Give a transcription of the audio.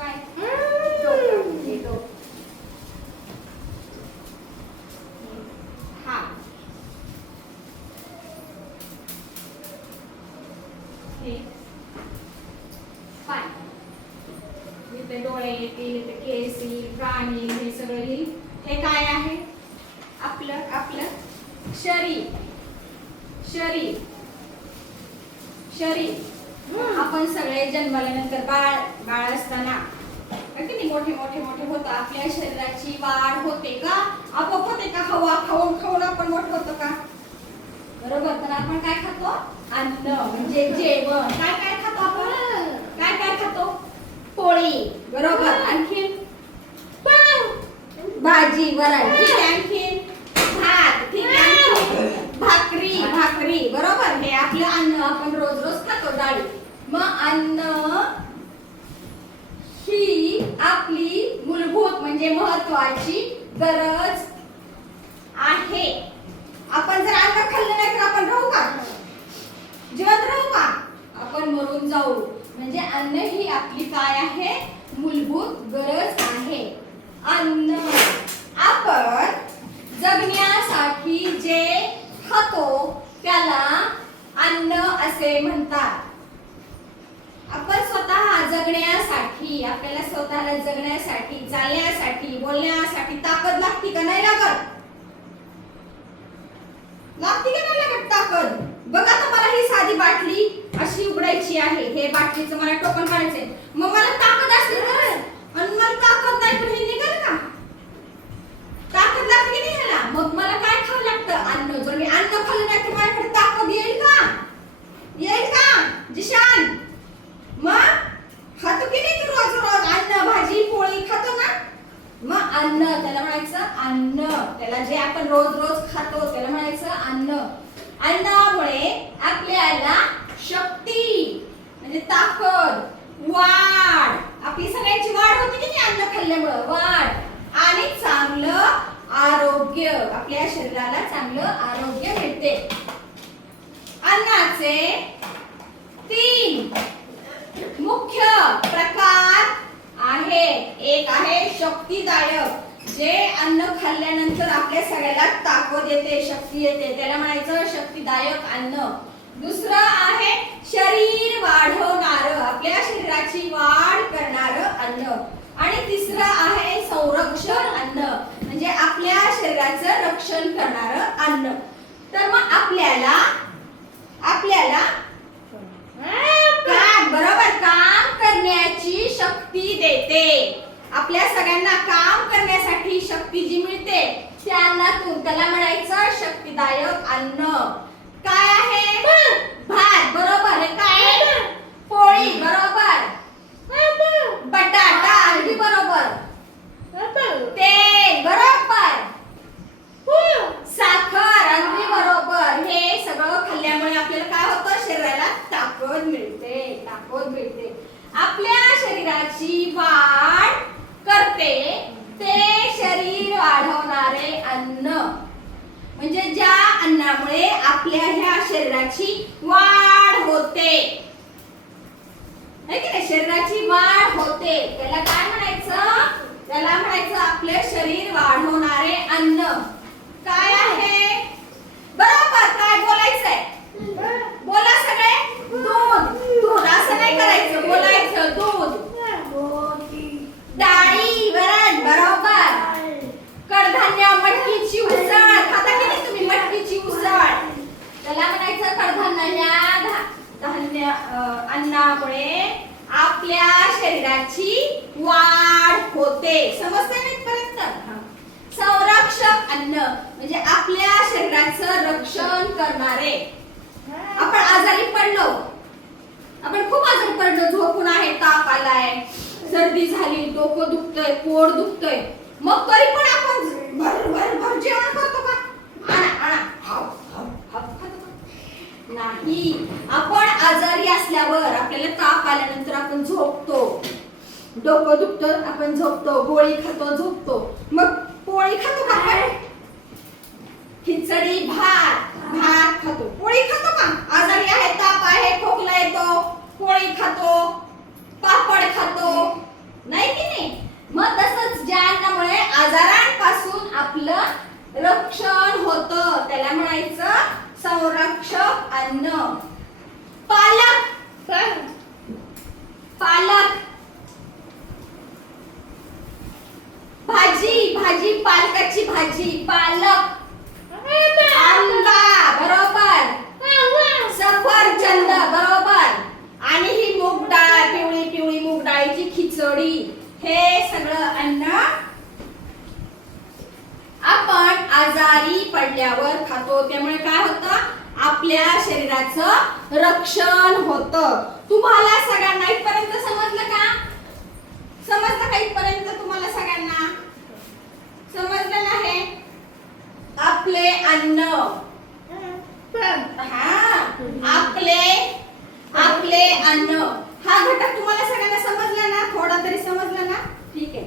काय डोकं, हे डोकं. हा हे पाय, इथे डोळे येतील, इथे केस येईल, प्राण येईल, हे सगळं येईल. हे काय आहे? आपलं आपलं शरीर. शरीर शरीर आपण सगळे जन्मल्यानंतर बाळ असताना किती मोठे मोठे मोठे होतं. आपल्या शरीराची वाढ होते का? आपोआप होते का? हवा खाऊन खाऊन आपण मोठं होतो का? बरोबर. पण आपण काय खातो? अन्न म्हणजे जेवण. काय काय खातो आपण? काय काय खातो? पोळी. बरोबर. आणखीन भाजी वरण. ठीक आहे. आणखीन भात. ठीक आहे. आणखीन भाकरी. भाकरी. बरोबर. हे आपलं अन्न आपण रोज रोज खातो. डाळी. मग अन्न ही आपली मूलभूत म्हणजे महत्वाची गरज आहे. आपण जर अन्न खाल्लं नाही तर आपण राहू का? जिवंत राहू का? आपण मरून जाऊ. म्हणजे अन्न ही आपली काय आहे? मूलभूत गरज आहे. अन्न आपण जगण्यासाठी जे खातो त्याला अन्न असे म्हणतात. आपण स्वतः जगण्यासाठी, आपल्याला स्वतःला जगण्यासाठी, चालण्यासाठी, बोलण्यासाठी ताकद लागते का नाही लागत? लागते का नाही लागत ताकद? बघा आता मला ही साधी बाटली अशी उघडायची आहे. हे बाटलीचं मला टोपण काढायचंय. मग मला ताकद असते तर, आणि मला ताकद नाही तर हे निघेल का? ताकद लागते की नाही ह्याला? मग मला काय खावं लागतं? अन्न. जर मी अन्न खाल्लं नाही तर माझ्याकडे ताकद येईल का? येईल का जिशान? मग खातो की नाही तू रोज रोज अन्न, भाजी पोळी खातो ना? मग अन्न त्याला म्हणायचं अन्न. त्याला जे आपण रोज रोज खातो त्याला म्हणायचं अन्न. अन्नामुळे आपल्याला शक्ती म्हणजे ताकद, वाढ, आपली सगळ्यांची वाढ होते की नाही अन्न खाल्ल्यामुळे? वाढ आणि चांगलं आरोग्य, आपल्या शरीराला चांगलं आरोग्य मिळते. अन्नाचे 3 मुख्य प्रकार आहेत. एक आहे शक्तिदायक, जे अन्न खाल्ल्यानंतर आपल्या सगळ्याला ताकद येते, शक्ती येते, त्याला म्हणायचं शक्तिदायक अन्न. दुसरं आहे शरीर वाढवणारं, आपल्या शरीराची वाढ करणारं अन्न. आणि तिसरं आहे संरक्षण अन्न, म्हणजे आपल्या शरीराचं रक्षण करणारं अन्न. तर मग आपल्याला काम, बरोबर, काम करण्याची शक्ती देते. आपल्या सगळ्यांना काम करण्यासाठी शक्ती जी मिळते त्या अन्नातून, त्याला म्हणायचं शक्तिदायक अन्न. काय आहे? भात. बरोबर. हे काय? पोळी. बरोबर. बटाटा. अगदी बरोबर. तेल. बरोबर. साखर. अगदी बरोबर. हे सगळं खाल्ल्यामुळे आपल्याला काय होतं? शरीराला ताकद मिळते. ताकद मिळते. आपल्या शरीराची वाढ करते ते शरीर वाढवणारे अन्न, म्हणजे ज्या अन्नामुळे आपल्या ह्या शरीराची वाढ होते, है की नाही? शरीराची वाढ होते त्याला काय म्हणायचं? त्याला म्हणायचं आपले शरीर वाढवणारे अन्न. काय आहे? बरोबर. काय बोलायचंय? बोला सगळे. दूध. दूध असं नाही करायचं, बोलायचं दूध. डाळी. वरण. बरोबर. कडधान्य. मटकीची उसळ. खाता की नाही तुम्ही मटकीची उसळ? त्याला म्हणायचं कडधान्य. धान्य अन्नामुळे आपल्या शरीराची वाढ होते. समजतंय ना इथपर्यंत? संरक्षक अन्न म्हणजे आपल्या शरीराचं रक्षण करणारे. आपण आजारी पडलो, आपण खूप आजारी पडलो, झोपून आहे, ताप आलाय, सर्दी झाली, डोकं दुखतंय, पोट दुखतंय, मग तरी पण आपण भर जेवण करतो का? नाही. आपण आजारी असल्यावर, आपल्याला ताप आल्यानंतर आपण झोपतो, डोकं दुखतं आपण झोपतो, गोळी खातो, झोपतो. मग पोळी खातो का आपण? खिचडी, भात खातो. पोळी खातो का? आजारी आहे, ताप आहे, खोकला येतो, पोळी खातो, पापड खातो, नाही पालकाची भाजी, पालक. आंबा बरोबर. सफरचंद बरोबर. आणि ही मूग डाळ, पिवळी पिवळी मूग डाळीची खिचडी, हे सगळं अन्न आपण आजारी पडल्यावर खातो. त्यामुळे काय होतं, आपल्या शरीराचं रक्षण होतं. तुम्हाला सगळ्यांना इथपर्यंत समजलं का? समजलं का इथपर्यंत तुम्हाला सगळ्यांना? समजलं नाही? आपले अन्न, आपले अन्न हा घटक तुम्हाला सगळ्यांना समजला ना? थोडा तरी समजला ना? ठीक आहे.